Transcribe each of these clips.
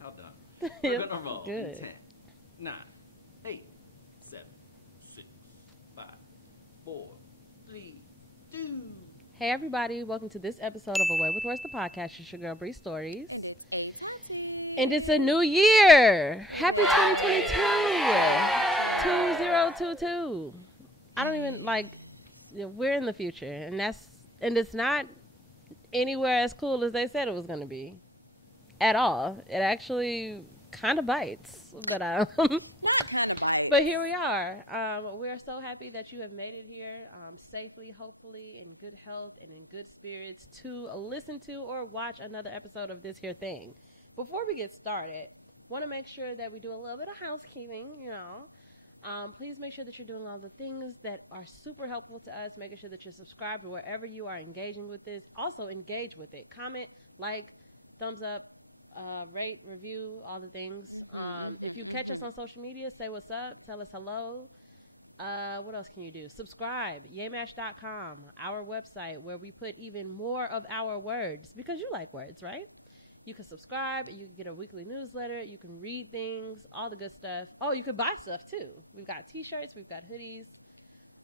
How dumb. We're gonna roll Good. in 10, 9, 8, 7, 6, 5, 4, 3, 2. Hey everybody, welcome to this episode of Away with Words, the podcast. It's your girl Bree Stories. And it's A Tati. And it's a new year. It Happy is. 2022. 2022. I don't even we're in the future, and it's not anywhere as cool as they said it was going to be at all. It actually kind of bites, but Not kind of bites. but here we are. We're so happy that you have made it here safely, hopefully, in good health and in good spirits to listen to or watch another episode of this here thing. Before we get started, want to make sure that we do a little bit of housekeeping, please make sure that you're doing all the things that are super helpful to us, making sure that you're subscribed to wherever you are engaging with this. Also, engage with it. Comment, like, thumbs up, rate, review, all the things. If you catch us on social media, say what's up, tell us hello. What else can you do? Subscribe, yaymash.com, our website, where we put even more of our words, because you like words, right? You can subscribe, you can get a weekly newsletter, you can read things, all the good stuff. Oh, you can buy stuff too. We've got t-shirts, we've got hoodies.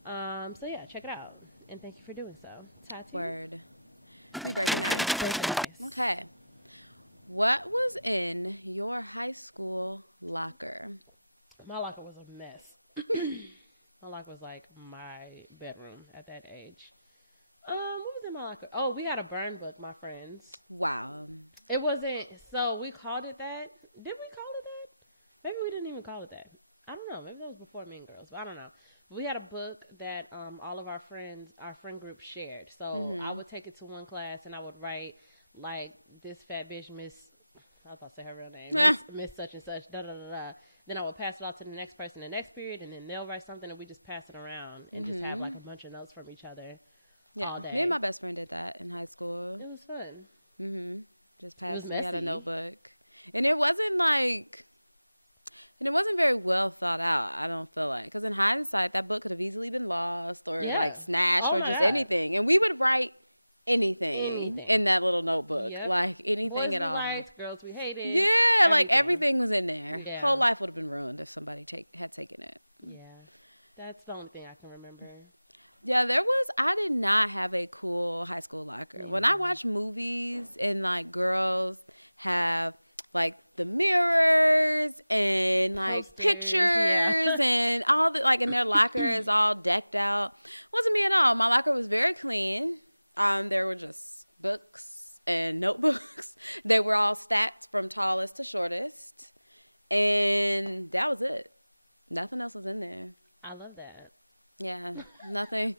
So yeah, check it out. And thank you for doing so. Tati. Word. We breaking that. Breaking ice. Okay. What was in your high school locker? My locker was a mess. My locker was like my bedroom at that age. What was in my locker? Oh, we had a burn book, my friends. Wow. It wasn't, so we called it that. Did we call it that? Maybe we didn't even call it that. I don't know. Maybe that was before Mean Girls, but I don't know. We had a book that all of our friend group shared. So I would take it to one class and I would write, like, this fat bitch, Miss, I was about to say her real name, Miss such and such, da-da-da-da. Then I would pass it off to the next person the next period, and then they'll write something and we just pass it around and just have, like, a bunch of notes from each other. Yeah, all day. me and my best friend did that in high school. It was fun. Just passed. was We had a messy. notebook, and it wasn't very well thought out. I don't feel like, because in hindsight, that book could have easily been lost or Yeah. like snatched Oh or my just God. anything, and we would write anything in that little notebook, Yep. like anything Boys at we all. liked, girls we hated. Yeah, like everything was in there. Yeah. Whole life would have been ruined if somebody had taken it. Yeah. That's the only thing I can remember. Yeah, I did not have a cool high school locker. When I watch movies and like girls have like the mirrors and like Posters, pictures and all the, like, and their locker is all decked out. Wasn't me at all. My locker was very clean. There were just books and notebooks. They were all stacked from tallest to shortest. And that was it. Nothing else was in there. I love that. Yeah, nothing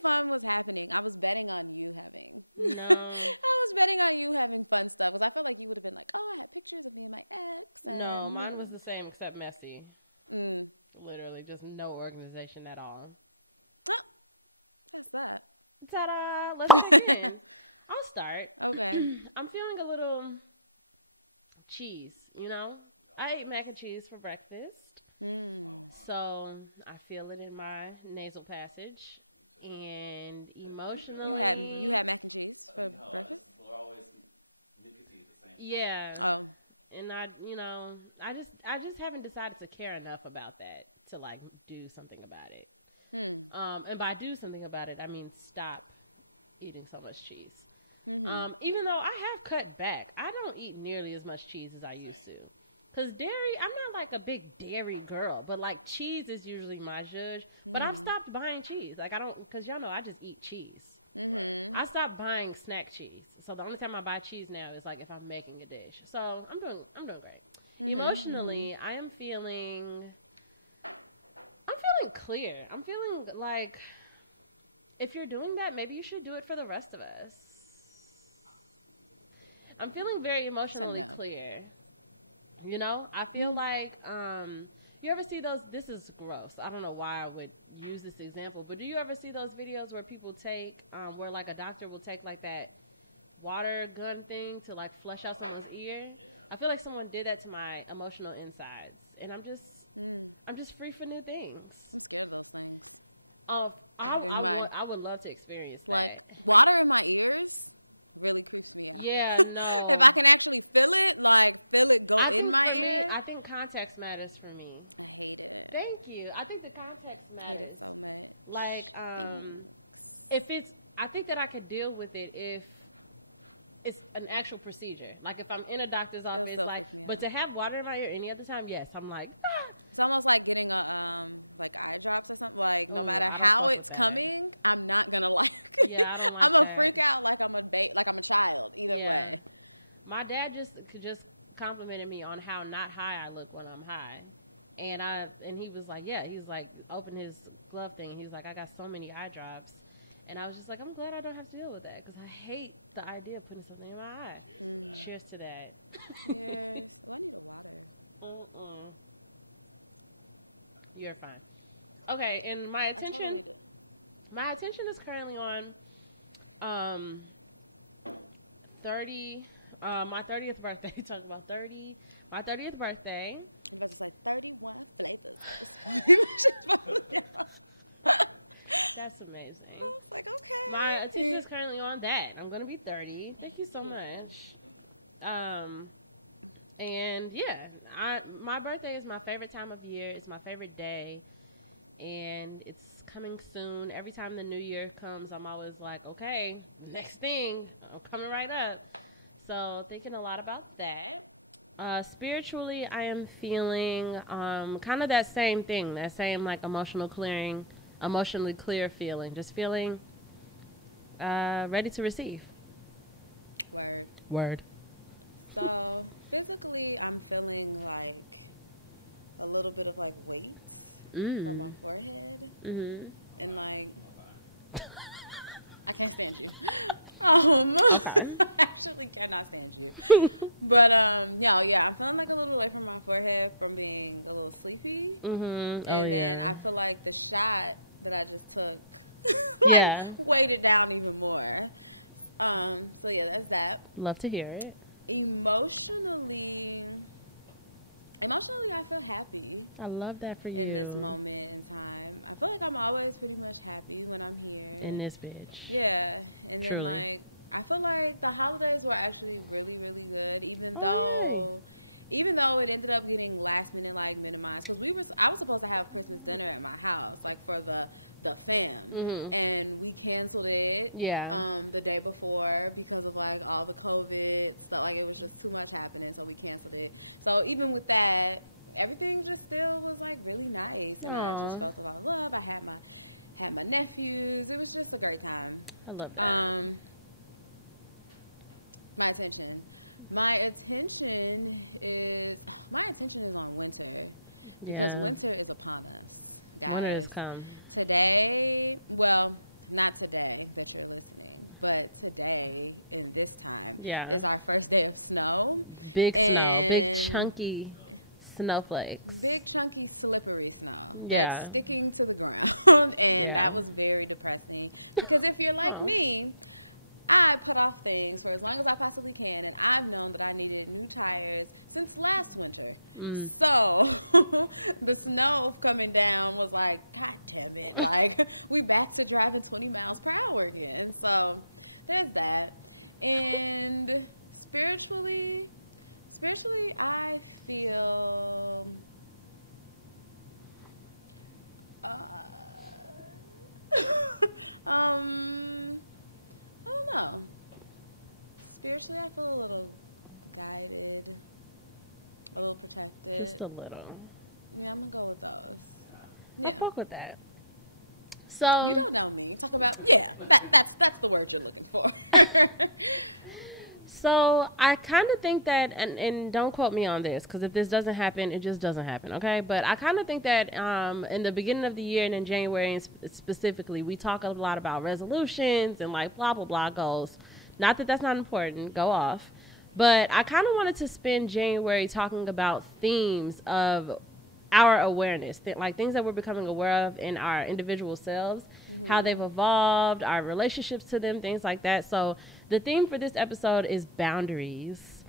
fun was happening. I was betting on you having. No. I was betting on you having fun stuff because I felt like you would have been like, oh, I had pictures of me and my ex. And No, mine was the same except messy. Mm. Literally, just no organization at all. Oh, that's that. Ta-da! Let's begin. I'll start. Okay. I'm feeling a little cheese, I ate mac and cheese for breakfast. So I feel it in my nasal passage, and emotionally, You had mac and cheese for breakfast? We're always nicotine at the same time. yeah. Oh. And I just haven't decided to care enough about that to like do something about it. And by do something about it, I mean stop eating so much cheese. Even though I have cut back, I don't eat nearly as much cheese as I used to. Because dairy, I'm not like a big dairy girl, but like cheese is usually my judge. But I've stopped buying cheese. Like I don't, because y'all know I just eat cheese. I stopped buying snack cheese. So the only time I buy cheese now is like if I'm making a dish. So I'm doing great. Emotionally, I'm feeling clear. I'm feeling like if you're doing that, maybe you should do it for the rest of us. I'm feeling very emotionally clear. I feel like, you ever see those, this is gross, I don't know why I would use this example, but do you ever see those videos where people take, where like a doctor will take like that water gun thing to like flush out someone's ear? Yeah. I feel like someone did that to my emotional insides, and I'm just free for new things. I'm scared of those things. I would love to experience that. Like water in my ears? really creeps me out. Yeah, no. If I can actually feel it, like feel it go in my ear. I think context matters for me. I hate it. Thank you. I think the context matters. I hate it so much. Like, if it's, I think that I could deal with it if it's an actual procedure. Like if I'm in a doctor's office, but to have water in my ear any other time, yes, I'm like, ah. It's almost like getting a like eye drops or something. Like no matter how it's coming, I'm not gonna like. Yeah, I don't like I'm gonna freak out like I'm a child. Either way. My dad just complimented me on how not high I look when I'm high, and he was like, open his glove thing, and he was like, I got so many eye drops. And I was just like, I'm glad I don't have to deal with that because I hate the idea of putting something in my eye. Cheers to that. Cheers. Oh, I need a water. You're fine. Okay, and my attention. I totally do. My attention is currently on 30. My 30th birthday. Talking about 30. My 30th birthday. I'm about to say 31 flavors. That's amazing. I was like, okay. My attention is currently on that. I'm gonna be 30. Thank you so much. And yeah, my birthday is my favorite time of year. It's my favorite day, and it's coming soon. Every time the new year comes, I'm always like, okay, next thing, I'm coming right up. So thinking a lot about that. Spiritually, I am feeling kind of that same thing, that same like emotionally clear feeling. Just feeling ready to receive. Word. So physically, I'm feeling like a little bit of like weight from my forehead, and like I can't stand you. Okay. I actually cannot stand you. But I'm feeling like a little away from my forehead from being a little sleepy, and then I feel like the shot that I just took weighed it down even more. So yeah, that's that. Love to hear it. Emotionally, I feel happy. I love that for you. In this moment in time. I feel like I'm always pretty much happy when I'm here. In this bitch. Yeah. And then, like, I feel like the holidays were actually really, really good, even though it ended up getting last minute, like, minimized. Because I was supposed to have Christmas dinner at my house, like, for the fam. And we canceled it the day before because of, like, all the COVID stuff. Like, it was just too much happening, so we canceled it. So even with that, everything just still was, like, really nice. And I just felt a lot of love. I had my nephews. It was just a great time. I love that. My attention is on winter because winter is upon us, guys. Winter has come. Today, well, not today that you're listening, but today in this time is our first day of snow. Big chunky snowflakes. Big chunky slippery snow that's sticking to the ground, and that was very depressing because if you're like me, I put off things for as long as I possibly can, and I've known that I needed new tires since last winter. So the snow coming down was like, God damn it. Like, we back to driving 20 miles per hour again. So there's that. And spiritually, I feel... I don't know. Spiritually, I feel a little guided, a little protected. Just a little. Yeah, I'm going to go with those. I'll fuck with that. So you don't know me. Talk about, that's the word you're looking for. So I kind of think that, and don't quote me on this, because if this doesn't happen, it just doesn't happen, okay? But I kind of think that in the beginning of the year and in January specifically, we talk a lot about resolutions and like blah, blah, blah goals. Not that that's not important. Go off. But I kind of wanted to spend January talking about themes of our awareness, like things that we're becoming aware of in our individual selves, how they've evolved, our relationships to them, things like that. So the theme for this episode is boundaries.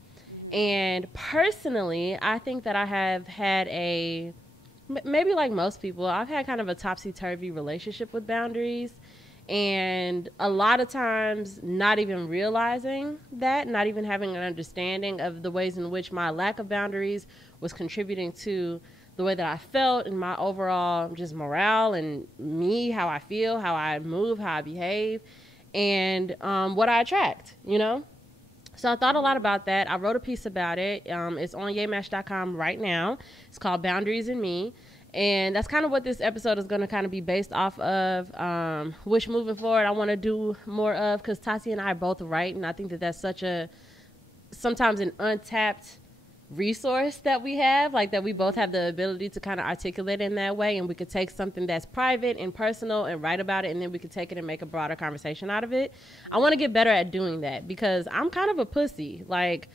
And personally, I think that I have had maybe like most people, I've had kind of a topsy-turvy relationship with boundaries. And a lot of times not even realizing that, not even having an understanding of the ways in which my lack of boundaries was contributing to the way that I felt and my overall just morale and me, how I feel, how I move, how I behave, and what I attract, you know? So I thought a lot about that. I wrote a piece about it. It's on yaymash.com right now. It's called Boundaries in Me. And that's kind of what this episode is going to kind of be based off of, which moving forward I want to do more of, because Tati and I both write, and I think that that's such a, sometimes an untapped resource that we have, like that we both have the ability to kind of articulate in that way, and we could take something that's private and personal and write about it, and then we could take it and make a broader conversation out of it. I want to get better at doing that, because I'm kind of a pussy. Like,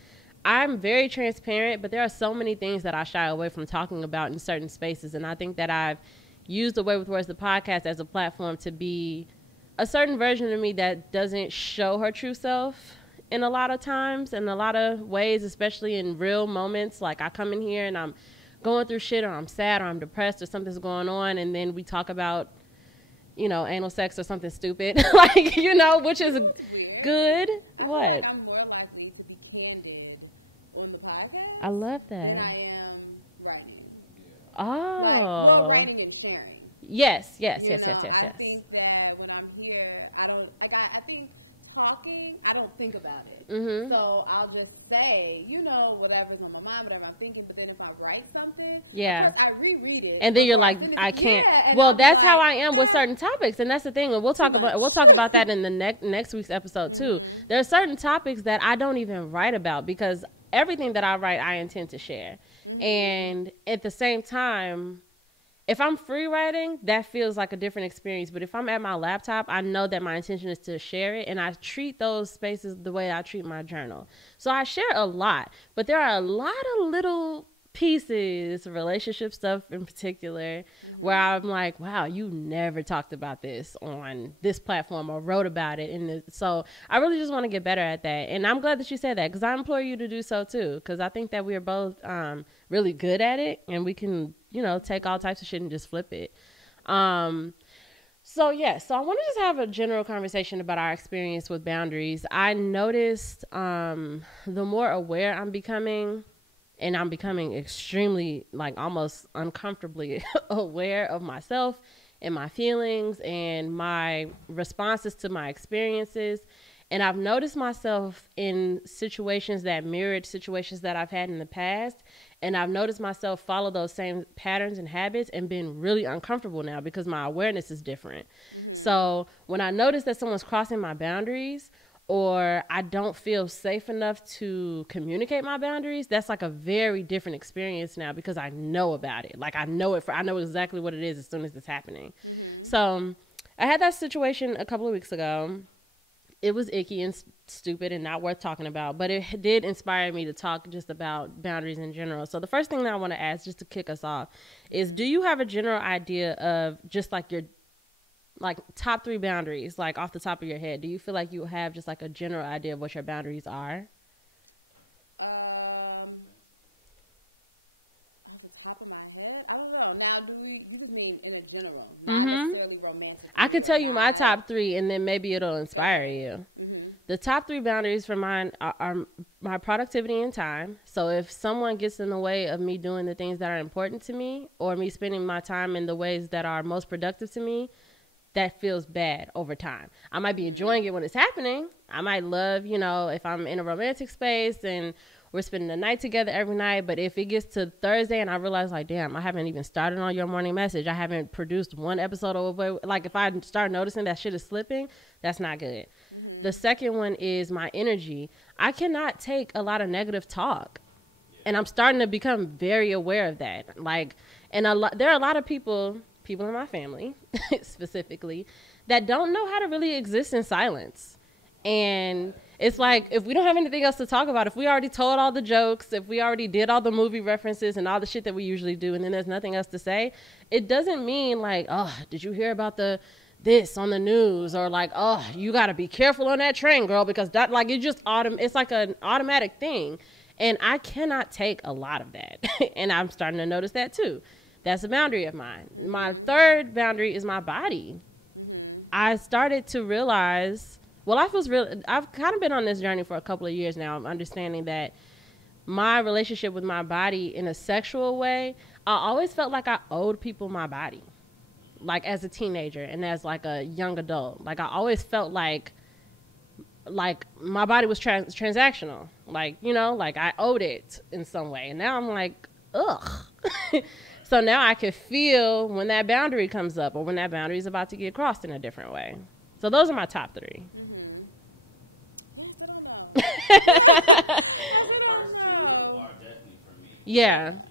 I'm very transparent, but there are so many things that I shy away from talking about in certain spaces. And I think that I've used the Way With Words, the podcast, as a platform to be a certain version of me that doesn't show her true self in a lot of times, in a lot of ways, especially in real moments. Like, I come in here and I'm going through shit, or I'm sad, or I'm depressed, or something's going on, and then we talk about, you know, anal sex or something stupid, like, you know, which is what's weird. Good. I feel like I'm more likely to be candid on the podcast. I love that. Than I am writing. Oh, like, well, writing and sharing. Yes. You know, I think that when I'm here, I don't like. I think talking, I don't think about it. So I'll just say, you know, whatever's on my mind, whatever I'm thinking. But then if I write something, of course I reread it, and then you're like, I can't. Yeah, and well, that's how I am with certain topics, and that's the thing. And we'll talk about that in the next week's episode too. There are certain topics that I don't even write about, because everything that I write, I intend to share. And at the same time, if I'm free writing, that feels like a different experience. But if I'm at my laptop, I know that my intention is to share it, and I treat those spaces the way I treat my journal. So I share a lot, but there are a lot of little pieces, relationship stuff in particular, where I'm like, wow, you never talked about this on this platform or wrote about it. And so I really just want to get better at that. And I'm glad that you said that, because I implore you to do so too, because I think that we are both really good at it, and we can, you know, take all types of shit and just flip it. So I want to just have a general conversation about our experience with boundaries. I noticed the more aware I'm becoming, and I'm becoming extremely, like, almost uncomfortably aware of myself and my feelings and my responses to my experiences. And I've noticed myself in situations that mirrored situations that I've had in the past. And I've noticed myself follow those same patterns and habits and been really uncomfortable now, because my awareness is different. So when I notice that someone's crossing my boundaries, or I don't feel safe enough to communicate my boundaries, that's like a very different experience now, because I know about it. Like, I know it. I know exactly what it is as soon as it's happening. So I had that situation a couple of weeks ago. It was icky and stupid and not worth talking about, but it did inspire me to talk just about boundaries in general. So the first thing that I want to ask, just to kick us off, is, do you have a general idea of just like your, like, top 3 boundaries, like off the top of your head? Do you feel like you have just like a general idea of what your boundaries are? Off the top of my head, I don't know. Now, you just mean in a general, not necessarily romantically? I can tell you my top 3, and then maybe it'll inspire you. The top 3 boundaries for mine are my productivity and time. So if someone gets in the way of me doing the things that are important to me, or me spending my time in the ways that are most productive to me, that feels bad over time. I might be enjoying it when it's happening. I might love, you know, if I'm in a romantic space and we're spending the night together every night. But if it gets to Thursday and I realize, like, damn, I haven't even started on your morning message, I haven't produced one episode of, like, if I start noticing that shit is slipping, that's not good. The second one is my energy. I cannot take a lot of negative talk. And I'm starting to become very aware of that. Like, and there are a lot of people in my family specifically, that don't know how to really exist in silence. And it's like, if we don't have anything else to talk about, if we already told all the jokes, if we already did all the movie references and all the shit that we usually do, and then there's nothing else to say, it doesn't mean like, oh, did you hear about this on the news? Or like, oh, you got to be careful on that train, girl, because that, like, it just it's like an automatic thing. And I cannot take a lot of that. And I'm starting to notice that too. That's a boundary of mine. My third boundary is my body. I started to realize, well, I've kind of been on this journey for a couple of years now. I'm understanding that my relationship with my body in a sexual way, I always felt like I owed people my body. Like as a teenager and as like a young adult. Like I always felt like my body was transactional. Like, you know, like I owed it in some way. And now I'm like, ugh. So now I can feel when that boundary comes up or when that boundary is about to get crossed in a different way. So those are my top 3. Yeah, I still don't know. I still don't know. Yeah.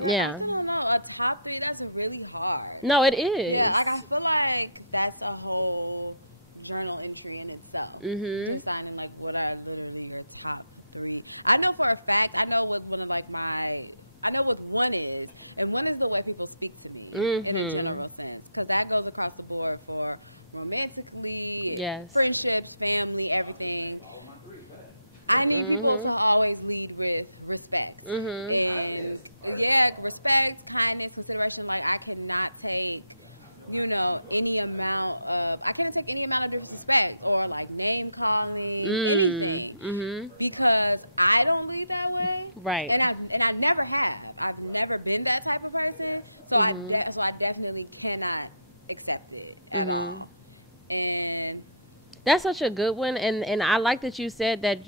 I still don't know. A top 3, that's really hard. No, it is. Yeah, like I feel like that's a whole journal entry in itself. Deciding like what are literally your top 3. I know for a fact, I know what one is, and one is the way people speak to me in a general sense, because that goes across the board for romantically, friendships, family, everything. I need people to always lead with respect. And respect, kindness, consideration. Like I cannot take, you know, any amount of disrespect or like name calling, anything, because I don't lead that way. Right. And I never have. I've never been that type of person. So I definitely cannot accept it at all. And that's such a good one, and I like that you said that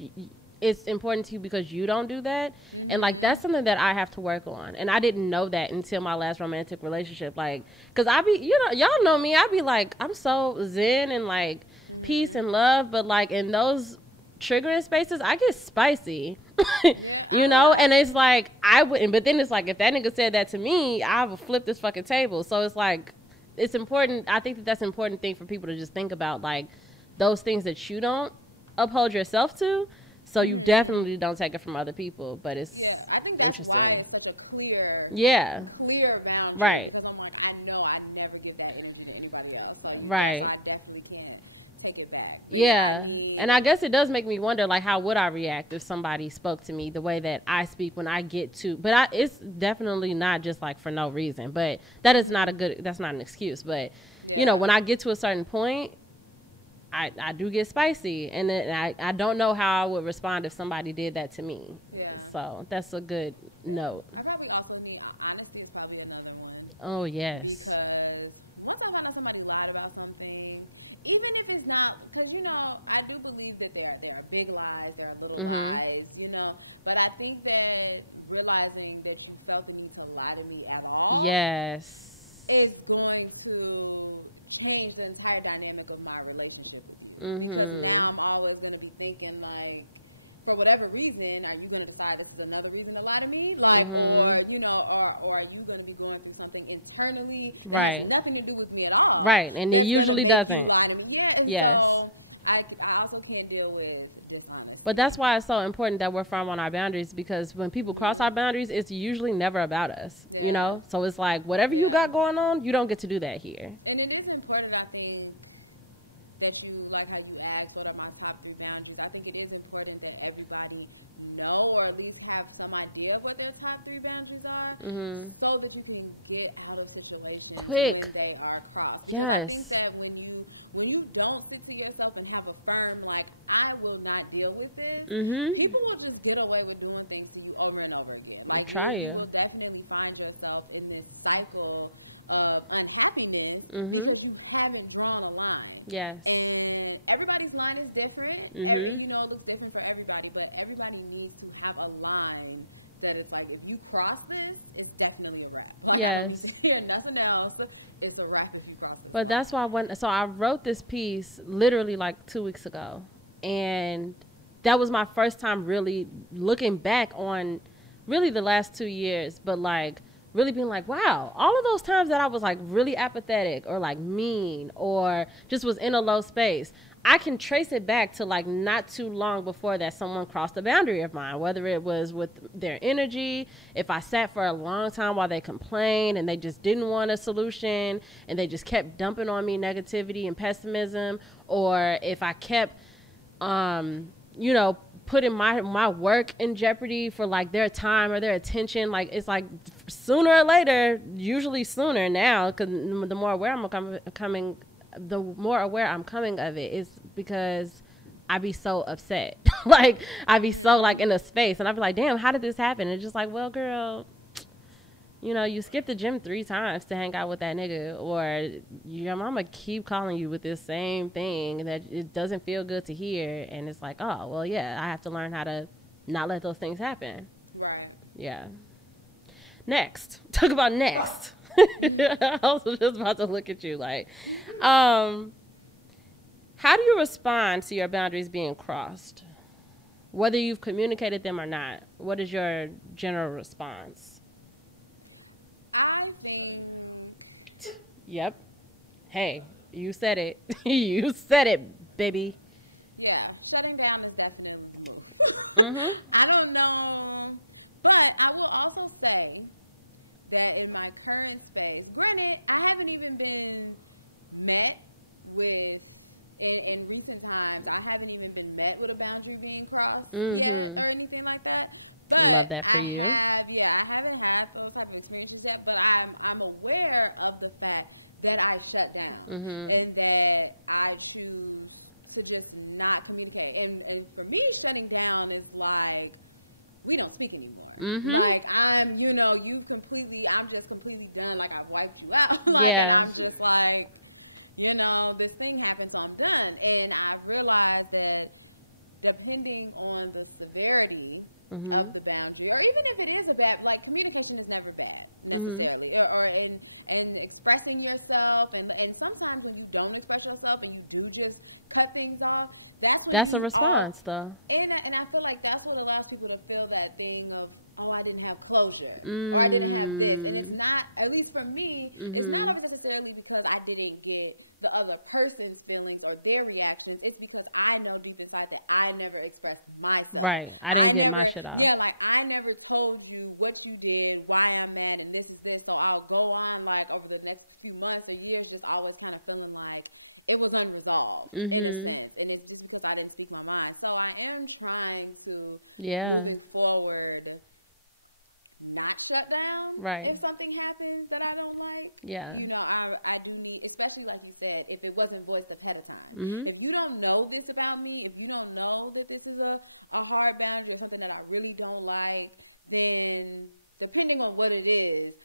it's important to you because you don't do that, and like that's something that I have to work on, and I didn't know that until my last romantic relationship. Like, cause I be, you know, y'all know me, I be like, I'm so zen and like peace and love, but like in those triggering spaces, I get spicy. You know, and it's like I wouldn't, but then it's like if that nigga said that to me, I would flip this fucking table. So it's like it's important. I think that's an important thing for people to just think about, like those things that you don't uphold yourself to. So you definitely don't take it from other people, but it's I think that's why it's such a clear boundary, right? Because I'm like, I know I never give that energy to anybody else, so so I definitely can't take it back. But I guess it does make me wonder, like, how would I react if somebody spoke to me the way that I speak when I get to? But it's definitely not just like for no reason. But that is that's not an excuse. But you know, when I get to a certain point, I do get spicy, and then I don't know how I would respond if somebody did that to me. Yeah. So that's a good note. I probably also need honesty is probably another one. Oh yes. Because once I find out somebody lied about something, even if it's not, because you know I do believe that there are big lies, there are little lies, you know. But I think that realizing that you felt the need to lie to me at all. Yes. Is going to change the entire dynamic of my relationship with you. Because now I'm always going to be thinking, like, for whatever reason, are you going to decide this is another reason to lie to me? Like, or, you know, or are you going to be going through something internally that has nothing to do with me at all? Right. And that's going to make doesn't. you lie to me. Yeah. And so I also can't deal with dishonesty. But that's why it's so important that we're firm on our boundaries, because when people cross our boundaries, it's usually never about us, you know? So it's like, whatever you got going on, you don't get to do that here. And it is important, I think, that you, like how you asked, what are my top 3 boundaries? I think it is important that everybody know, or at least have some idea of what their top 3 boundaries are, so that you can get out of situations when they are crossed. Because I think that when you don't sit to yourself and have a firm, like, I will not deal with this, people will just get away with doing things to you over and over again. Like, you will definitely find yourself in this cycle of unhappiness because you haven't drawn a line. Yes. And everybody's line is different. You know, it looks different for everybody, but everybody needs to have a line that it's like, if you cross this, it's definitely a wrap. Like, I don't need to hear nothing else. It's a wrap if you cross this line. That's why I wrote this piece literally like 2 weeks ago. And that was my first time really looking back on really the last 2 years, but like really being like, wow, all of those times that I was like really apathetic or like mean or just was in a low space, I can trace it back to like not too long before that someone crossed a boundary of mine, whether it was with their energy, if I sat for a long time while they complained and they just didn't want a solution and they just kept dumping on me negativity and pessimism, or if I kept, you know, putting my work in jeopardy for like their time or their attention. Like, it's like sooner or later, usually sooner now, because the more aware I'm coming of it is because I be so upset. Like, I be so, like, in a space, and I be like, damn, how did this happen? And it's just like, well, girl, you know, you skipped the gym 3 times to hang out with that nigga, or your mama keep calling you with this same thing that it doesn't feel good to hear, and it's like, oh, well, yeah, I have to learn how to not let those things happen. Right. Yeah. Next. Talk about next. I was just about to look at you like, how do you respond to your boundaries being crossed? Whether you've communicated them or not, what is your general response? I think... Yep. Hey, you said it. You said it, baby. Yeah, shutting down is definitely the move. I don't know. But I will also say that in my current space, granted, I haven't even been met with, in recent times, I haven't even been met with a boundary being crossed yet or anything like that. But I haven't had those type of experiences yet, but I'm aware of the fact that I shut down and that I choose to just not communicate. And for me, shutting down is like, we don't speak anymore. Like, I'm just completely done. Like, I've wiped you out. Like, and I'm just like, you know, this thing happened, so I'm done. And I've realized that depending on the severity of the boundary, or even if it is a bad, like, communication is never bad necessarily, or in expressing yourself, and sometimes when you don't express yourself and you do just cut things off, that's when that's a response though. And I feel like that's what allows people to feel that thing of, oh, I didn't have closure, or I didn't have this. And it's not, at least for me, it's not always necessarily because I didn't get the other person's feelings or their reactions. It's because I know deep inside that I never expressed myself. Right. I never, like, I never told you what you did, why I'm mad, and this is this. So I'll go on, like, over the next few months or years, just always kind of feeling like it was unresolved in a sense. And it's just because I didn't speak my mind. So I am trying to, moving forward, not shut down if something happens that I don't like. You know, I do need, especially like you said, if it wasn't voiced ahead of time. If you don't know this about me, if you don't know that this is a hard boundary or something that I really don't like, then depending on what it is,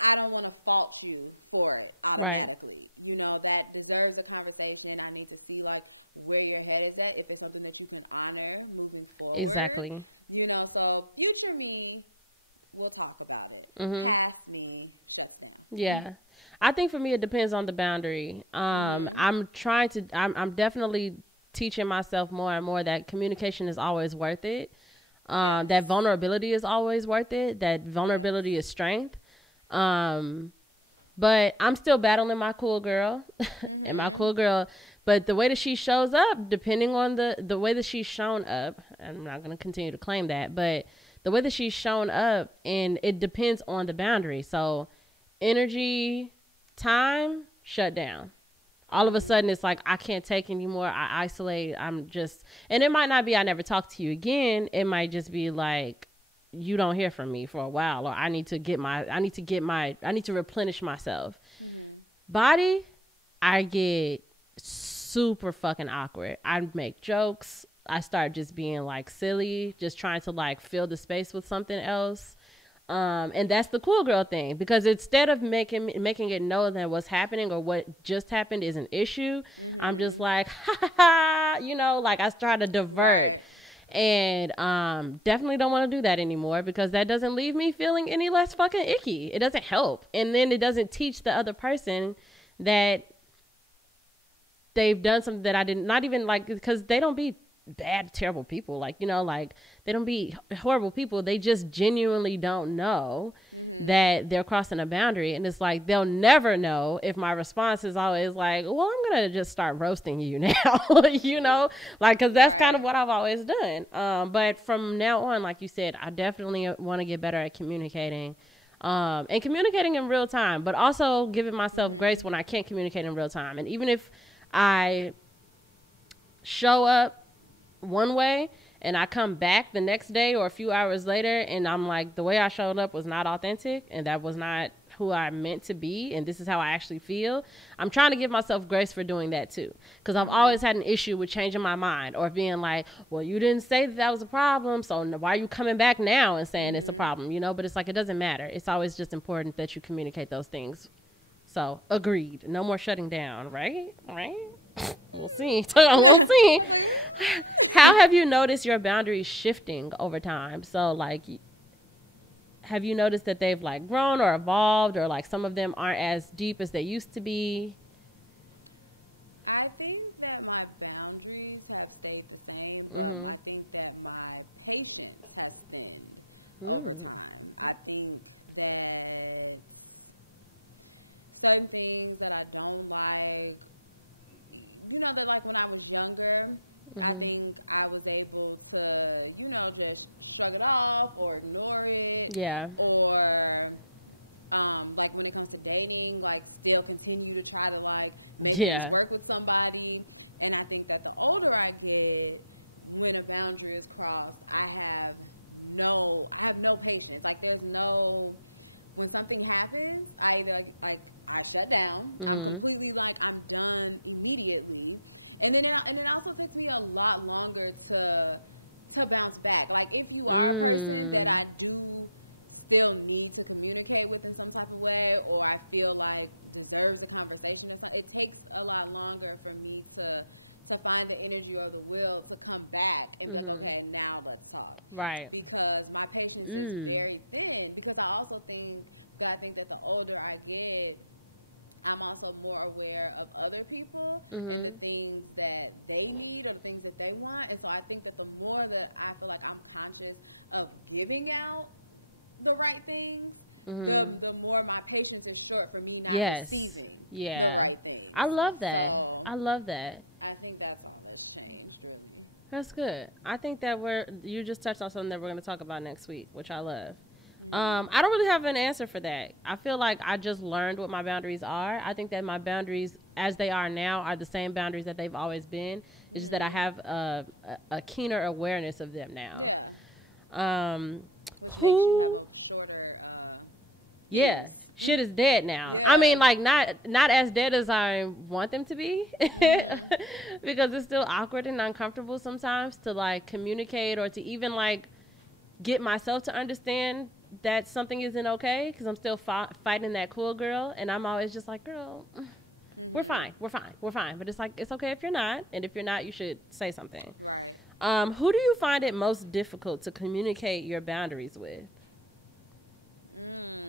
I don't want to fault you for it automatically. You know, that deserves a conversation. I need to see, like, where your head is at, if it's something that you can honor moving forward. Exactly. You know, so future me, we'll talk about it. Past me shuts down. Yeah. I think for me, it depends on the boundary. I'm definitely teaching myself more and more that communication is always worth it. That vulnerability is always worth it. That vulnerability is strength. But I'm still battling my cool girl and my cool girl. But the way that she shows up, depending on the way that she's shown up, I'm not going to continue to claim that, but the way that she's shown up, and it depends on the boundary. So energy, time, shut down. All of a sudden, it's like, I can't take anymore. I isolate. I'm just, and it might not be I never talk to you again. It might just be like, you don't hear from me for a while, or I need to replenish myself. Body, I get super fucking awkward. I make jokes. I start just being, like, silly, just trying to, like, fill the space with something else. And that's the cool girl thing, because instead of making it know that what's happening or what just happened is an issue, I'm just like, ha ha ha, you know, like, I try to divert. And definitely don't want to do that anymore, because that doesn't leave me feeling any less fucking icky. It doesn't help. And then it doesn't teach the other person that they've done something that I didn't, not even, like, because they don't be bad, terrible people. Like, you know, like, they don't be horrible people. They just genuinely don't know that they're crossing a boundary. And it's like, they'll never know if my response is always like, well, I'm going to just start roasting you now, you know, like, cause that's kind of what I've always done. But from now on, like you said, I definitely want to get better at communicating, and communicating in real time, but also giving myself grace when I can't communicate in real time. And even if I show up one way and I come back the next day or a few hours later and I'm like, the way I showed up was not authentic and that was not who I meant to be, and this is how I actually feel, I'm trying to give myself grace for doing that too, because I've always had an issue with changing my mind or being like, well, you didn't say that was a problem, so why are you coming back now and saying it's a problem, you know? But it's like, it doesn't matter. It's always just important that you communicate those things. So agreed, no more shutting down, right? We'll see. We'll see. How have you noticed your boundaries shifting over time? So like, have you noticed that they've like grown or evolved, or like some of them aren't as deep as they used to be? I think that my boundaries have stayed the same, but I think that my patience has thinned over time. I think that certain things that I don't like, you know, that like when I was younger, I think I was able to, you know, just shrug it off or ignore it. Yeah. Or, like when it comes to dating, like still continue to try to like make things work with somebody. And I think that the older I get, when a boundary is crossed, I have no patience. Like there's no, when something happens, I either like I shut down. I'm completely like, I'm done immediately. And then it also takes me a lot longer to bounce back. Like if you are a person that I do still need to communicate with in some type of way, or I feel like deserves a conversation or something, it takes a lot longer for me to find the energy or the will to come back and be like, okay, now let's talk. Right. Because my patience is very thin, because I think that the older I get, I'm also more aware of other people and the things that they need or the things that they want. And so I think that the more that I feel like I'm conscious of giving out the right things, the more my patience is short for me not receiving the right things. I love that. So I love that. I think that's all that's changed, really. That's good. I think that you just touched on something that we're going to talk about next week, which I love. I don't really have an answer for that. I feel like I just learned what my boundaries are. I think that my boundaries, as they are now, are the same boundaries that they've always been. It's just that I have a keener awareness of them now. Yeah. Which makes you have a shorter yes. Shit is dead now. Yeah. I mean, like, not as dead as I want them to be. Because it's still awkward and uncomfortable sometimes to, like, communicate or to even, like, get myself to understand that something isn't okay, because I'm still fighting that cool girl, and I'm always just like, girl, we're fine. But it's like, it's okay if you're not, and if you're not, you should say something. Right. Who do you find it most difficult to communicate your boundaries with?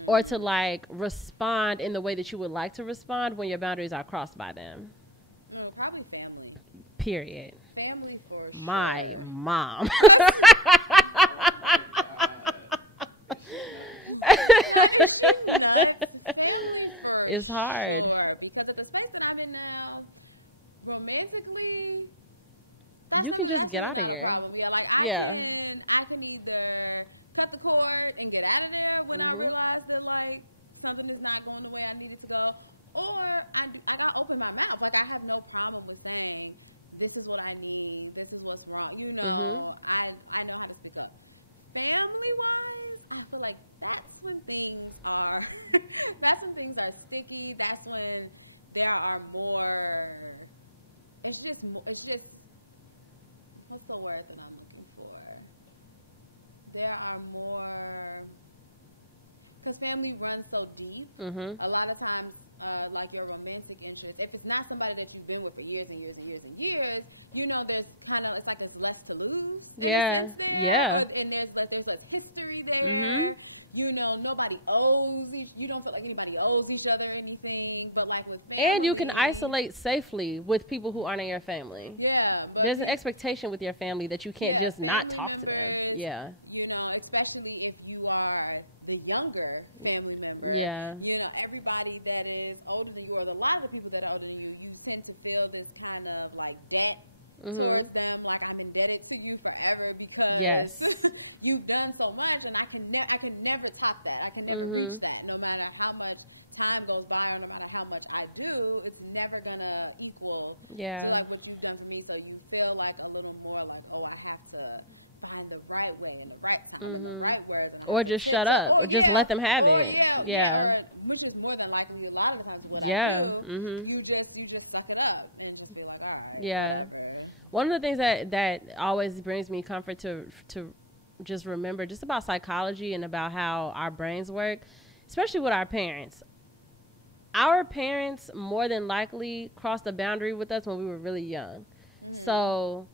Or to like respond in the way that you would like to respond when your boundaries are crossed by them? No, probably family. Period. Family for sure. My mom. Is she nuts? Family for it's hard. Sure. Because at the space that I'm in now, romantically, that's really not a problem. Yeah, like I can either cut the cord and get out of there when I realize that like something is not going the way I need it to go, or I gotta open my mouth. Like I have no problem with saying, this is what I need, this is what's wrong. You know, I know how to speak up. Family wise, I feel like that's when things are sticky. That's when there are more. It's just what's the word that I'm looking for? There are more, because family runs so deep. A lot of times, like your romantic interest, if it's not somebody that you've been with for years and years and years and years, you know, there's kind of, it's like there's less to lose in a sense there, and there's less history there. You know, nobody owes you don't feel like anybody owes each other anything. But like with family, and you can isolate safely with people who aren't in your family. Yeah, but there's an expectation with your family that you can't just not talk to them. Family members. Yeah, you know, especially if you are the younger family member. Yeah, you know, everybody that is older than you, or a lot of the people that are older than you tend to feel this kind of like debt towards them. Like, I'm indebted to you forever because you've done so much, and I can never top that. I can never reach that. No matter how much time goes by or no matter how much I do, it's never gonna equal to like what you've done for me. So you feel like a little more like, oh, I have to find the right way and the right time and the right words, and I have or to just shut up, or just let them have it, or which is more than likely a lot of the times what I do. You just suck it up and just be like, all right, whatever. One of the things that always brings me comfort to just remember just about psychology and about how our brains work, especially with our parents. Our parents more than likely crossed the boundary with us when we were really young. So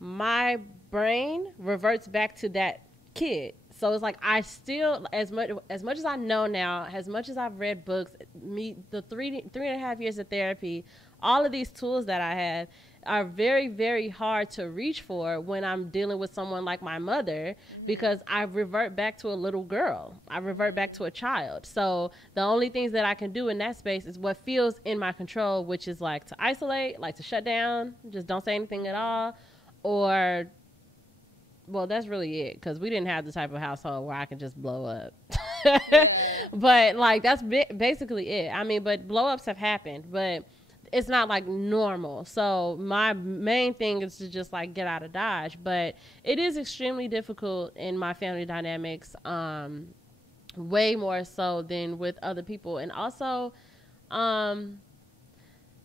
my brain reverts back to that kid. So it's like I still, as much as I know now, as much as I've read books, the 3.5 years of therapy, all of these tools that I had are very, very hard to reach for when I'm dealing with someone like my mother, because I revert back to a little girl. I revert back to a child. So the only things that I can do in that space is what feels in my control, which is like to isolate, like to shut down, just don't say anything at all, or... Well, that's really it, because we didn't have the type of household where I could just blow up. But, like, that's basically it. I mean, but blow-ups have happened, but it's not, like, normal. So my main thing is to just, like, get out of Dodge. But it is extremely difficult in my family dynamics, way more so than with other people. And also...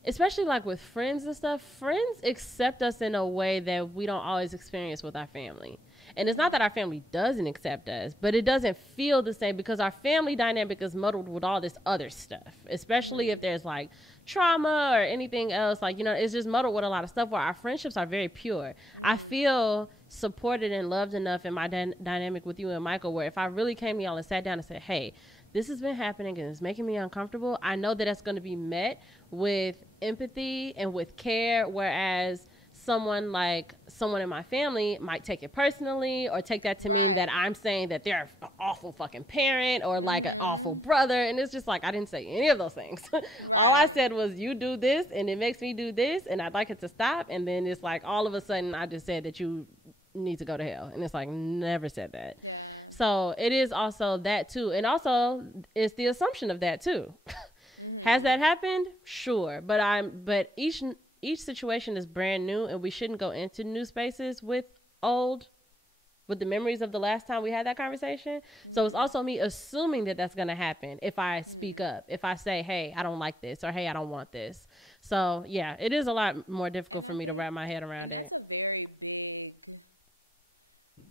especially like with friends and stuff, friends accept us in a way that we don't always experience with our family. And it's not that our family doesn't accept us, but it doesn't feel the same because our family dynamic is muddled with all this other stuff, especially if there's like trauma or anything else. Like, you know, it's just muddled with a lot of stuff where our friendships are very pure. I feel supported and loved enough in my dynamic with you and Michael, where if I really came to y'all and sat down and said, hey, this has been happening and it's making me uncomfortable, I know that that's going to be met with empathy and with care, whereas someone in my family might take it personally or take that to mean that I'm saying that they're an awful fucking parent or like an awful brother, and it's just like I didn't say any of those things. All I said was, you do this and it makes me do this and I'd like it to stop, and then it's like all of a sudden I just said that you need to go to hell, and it's like never said that. So it is also that too, and also it's the assumption of that too. Has that happened? Sure, but each situation is brand new, and we shouldn't go into new spaces with the memories of the last time we had that conversation. So it's also me assuming that that's going to happen if I speak up, if I say, hey, I don't like this, or hey, I don't want this. So yeah, it is a lot more difficult for me to wrap my head around. And that's a very big,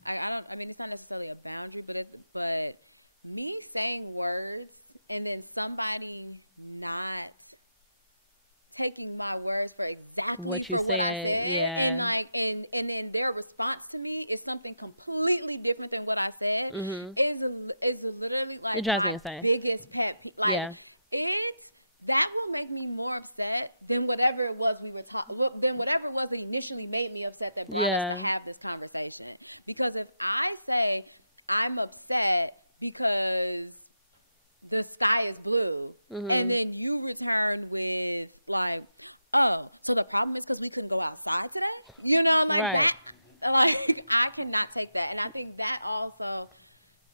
I mean, it's not necessarily a boundary, but me saying words and then somebody not taking my words for exactly what I said, and like and then their response to me is something completely different than what I said, is literally like my biggest pet peeve. Like that will make me more upset than whatever it was that initially made me upset that brought us to have this conversation. Because if I say I'm upset because the sky is blue, and then you return with like, oh, so the problem is because we couldn't go outside today? You know, like that, like I cannot take that. And I think that also,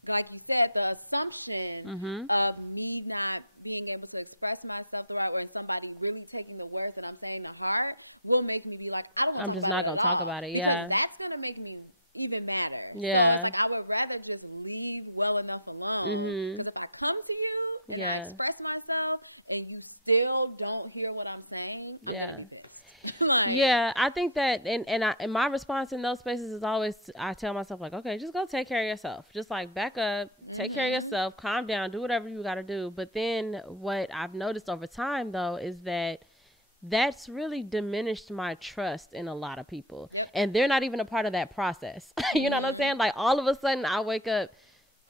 like you said, the assumption of me not being able to express myself the right way and somebody really taking the words that I'm saying to heart will make me be like, I don't want to talk about it at all. Because that's going to make me even matter. So it's like I would rather just leave well enough alone, because if I come to you and I express myself and you still don't hear what I'm saying, I'm gonna be pissed. Like, I think that, and my response in those spaces is always, I tell myself like, okay, just go take care of yourself, just like back up, take care of yourself, calm down, do whatever you gotta do. But then what I've noticed over time though is that that's really diminished my trust in a lot of people. And they're not even a part of that process. You know what I'm saying? Like all of a sudden I wake up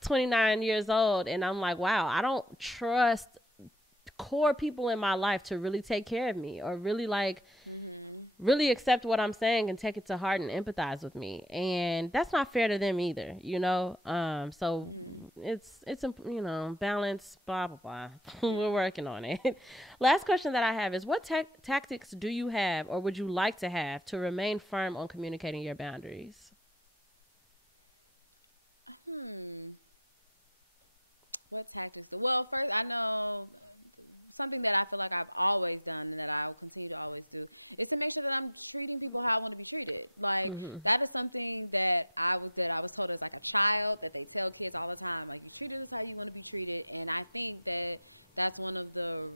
29 years old and I'm like, wow, I don't trust core people in my life to really take care of me or really like really accept what I'm saying and take it to heart and empathize with me. And that's not fair to them either, you know? So it's, you know, balance, blah, blah, blah. Yeah. We're working on it. Last question that I have is what tactics do you have or would you like to have to remain firm on communicating your boundaries? What tactics? Well, first, I know something that I feel like I've always done and that I will continue to always do is to make sure that I'm treating people how I want to be treated. Like that is something that I was told as like a child that they tell kids all the time. Like you treat us how you want to be treated, and I think that that's one of the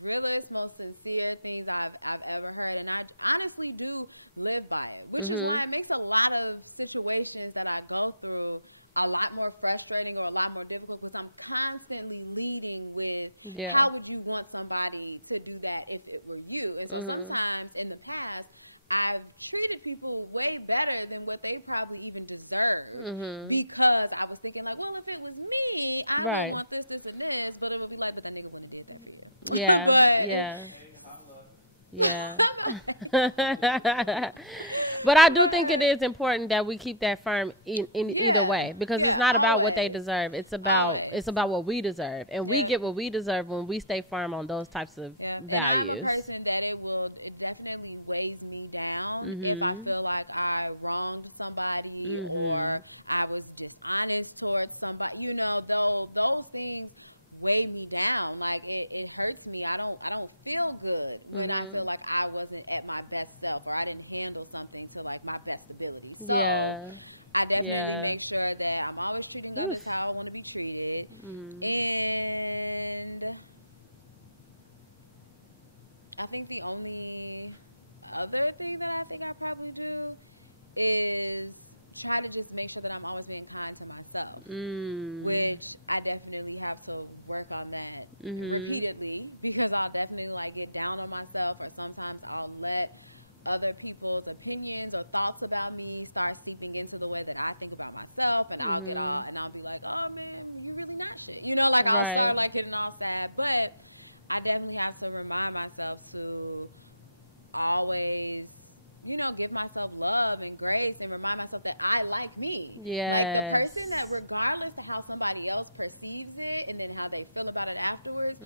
realest, most sincere things I've ever heard, and I honestly do live by it, which is why it makes a lot of situations that I go through a lot more frustrating or a lot more difficult, because I'm constantly leading with how would you want somebody to do that if it were you. And so sometimes in the past I've treated people way better than what they probably even deserve because I was thinking like, well, if it was me, I would want this, this, and this, but it would be like, but that nigga wouldn't have did that for you. Yeah. But I do think it is important that we keep that firm in either way, because it's not about what they deserve. It's about what we deserve, and we get what we deserve when we stay firm on those types of values. And I'm a person that it definitely weighs me down if I feel like I wronged somebody or I was dishonest towards somebody. You know, those things weigh me down. Like it hurts me. I don't feel good when I feel like I wasn't at my best self or I didn't handle something to like my best ability. So I definitely make sure that I'm always treating others how I want to be treated. And I think the only other thing that I think I probably do is try to just make sure that I'm always being kind to myself, which I definitely have to work on that repeatedly, because I'll definitely like get down on myself, or sometimes I'll let other people's opinions or thoughts about me start seeping into the way that I think about myself, and I'll get all, and I'll be like, oh man, you really not shit, you know, like I'll start like getting all sad. But I definitely have to remind myself to always, you know, give myself love and grace and remind myself that I like me. Like the person that, regardless of how somebody else perceives it and then how they feel about it afterwards,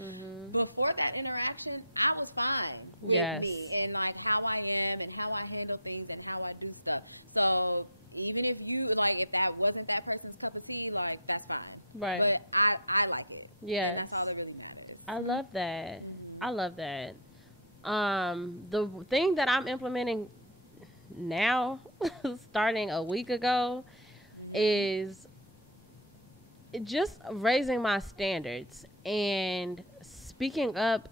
before that interaction, I was fine with me and like how I am and how I handle things and how I do stuff. So even if you, like, if that wasn't that person's cup of tea, like, that's fine. But I like it. And that's all that really matters. I love that. I love that. The thing that I'm implementing now, starting a week ago, is just raising my standards and speaking up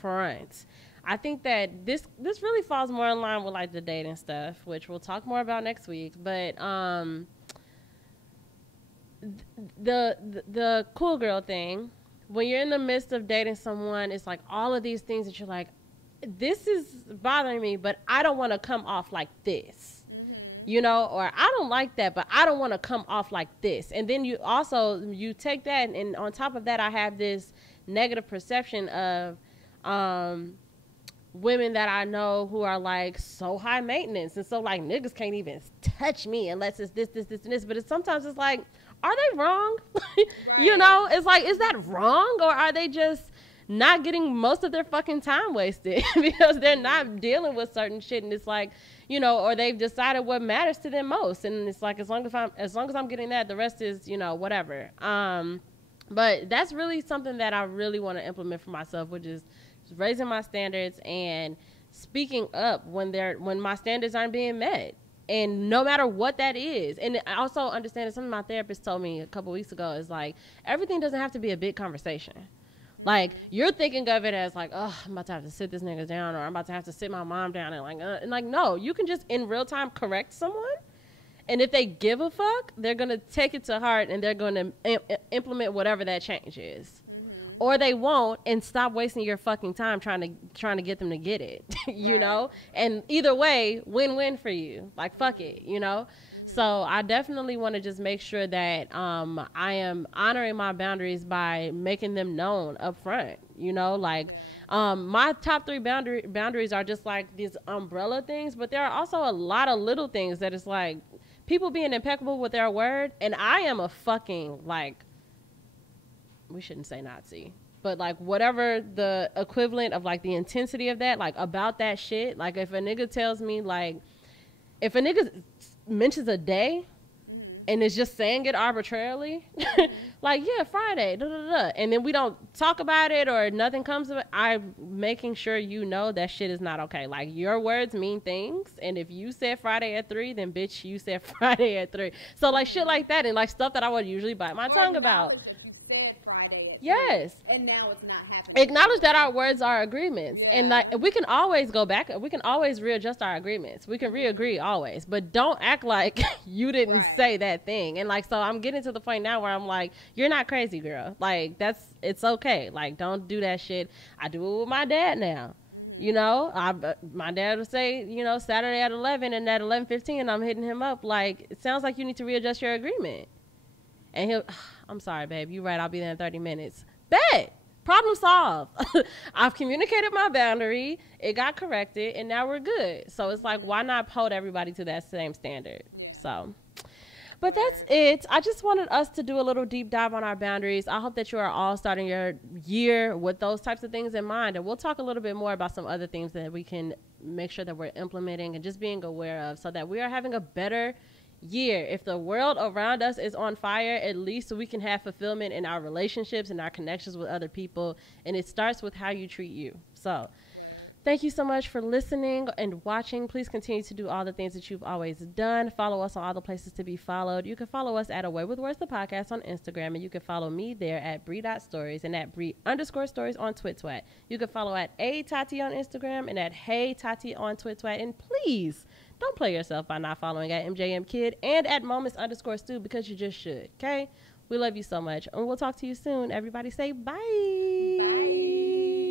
front. I think that this really falls more in line with like the dating stuff, which we'll talk more about next week. But the cool girl thing, when you're in the midst of dating someone, it's like all of these things that you're like, this is bothering me, but I don't want to come off like this, you know, or I don't like that, but I don't want to come off like this. And then you take that, and on top of that, I have this negative perception of women that I know who are like so high maintenance, and so like niggas can't even touch me unless it's this, and this. But sometimes it's like, are they wrong? You know, it's like, is that wrong, or are they just not getting most of their fucking time wasted because they're not dealing with certain shit? And it's like, you know, or they've decided what matters to them most, and it's like, as long as I'm getting that, the rest is, you know, whatever. But that's really something that I really want to implement for myself, which is raising my standards and speaking up when my standards aren't being met. And no matter what that is. And I also understand that something my therapist told me a couple weeks ago is like, everything doesn't have to be a big conversation. Like, you're thinking of it as like, oh, I'm about to have to sit this nigga down, or I'm about to have to sit my mom down, and like, no, you can just in real time correct someone And if they give a fuck, they're going to take it to heart and they're going to implement whatever that change is. Mm-hmm. Or they won't, and stop wasting your fucking time trying to get them to get it, you know? And either way, win-win for you. Like, fuck it, you know? Mm-hmm. So I definitely want to just make sure that I am honoring my boundaries by making them known up front. You know, like, my top 3 boundaries are just like these umbrella things, but there are also a lot of little things that is like people being impeccable with their word. And I am a fucking, like, we shouldn't say Nazi, but like whatever the equivalent of like the intensity of that, like about that shit. Like if a nigga tells me, like, if a nigga mentions a day, mm-hmm. and it's just saying it arbitrarily, mm-hmm. like, yeah, Friday, da, da, da. And then we don't talk about it or nothing comes of it, I'm making sure you know that shit is not okay. Like, your words mean things, and if you said Friday at 3, then bitch, you said Friday at 3. So, like, mm-hmm. shit like that, and like stuff that I would usually bite my tongue about. Or acknowledge that you said Friday at 3. Yes. And now it's not happening Acknowledge anymore. that our words are agreements. Yeah. And like, we can always go back, we can always readjust our agreements. We can mm-hmm. re-agree always, but don't act like you didn't say that thing. And like, so I'm getting to the point now where I'm like, you're not crazy, girl. Like, it's okay. Like, don't do that shit. I do it with my dad now. Mm-hmm. You know, my dad would say, you know, Saturday at 11, and at 11:15 I'm hitting him up like, it sounds like you need to readjust your agreement. And he'll, I'm sorry, babe, you're right, I'll be there in 30 minutes. Bet. Problem solved. I've communicated my boundary. It got corrected, and now we're good. So mm-hmm. it's like, why not hold everybody to that same standard? Yeah. So, but that's it. I just wanted us to do a little deep dive on our boundaries. I hope that you are all starting your year with those types of things in mind. And we'll talk a little bit more about some other things that we can make sure that we're implementing and just being aware of, so that we are having a better year. If the world around us is on fire, at least we can have fulfillment in our relationships and our connections with other people. And it starts with how you treat you. So thank you so much for listening and watching. Please continue to do all the things that you've always done. Follow us on all the places to be followed. You can follow us at Away with Words the podcast on Instagram, and you can follow me there at Bree.stories and at Bree_stories on Twitwat. You can follow at A_Tati on Instagram and at Hey Tati on Twitwat. And please don't play yourself by not following at MJMKid and at Moments_Stu, because you just should. Okay? We love you so much, and we'll talk to you soon. Everybody say bye. Bye.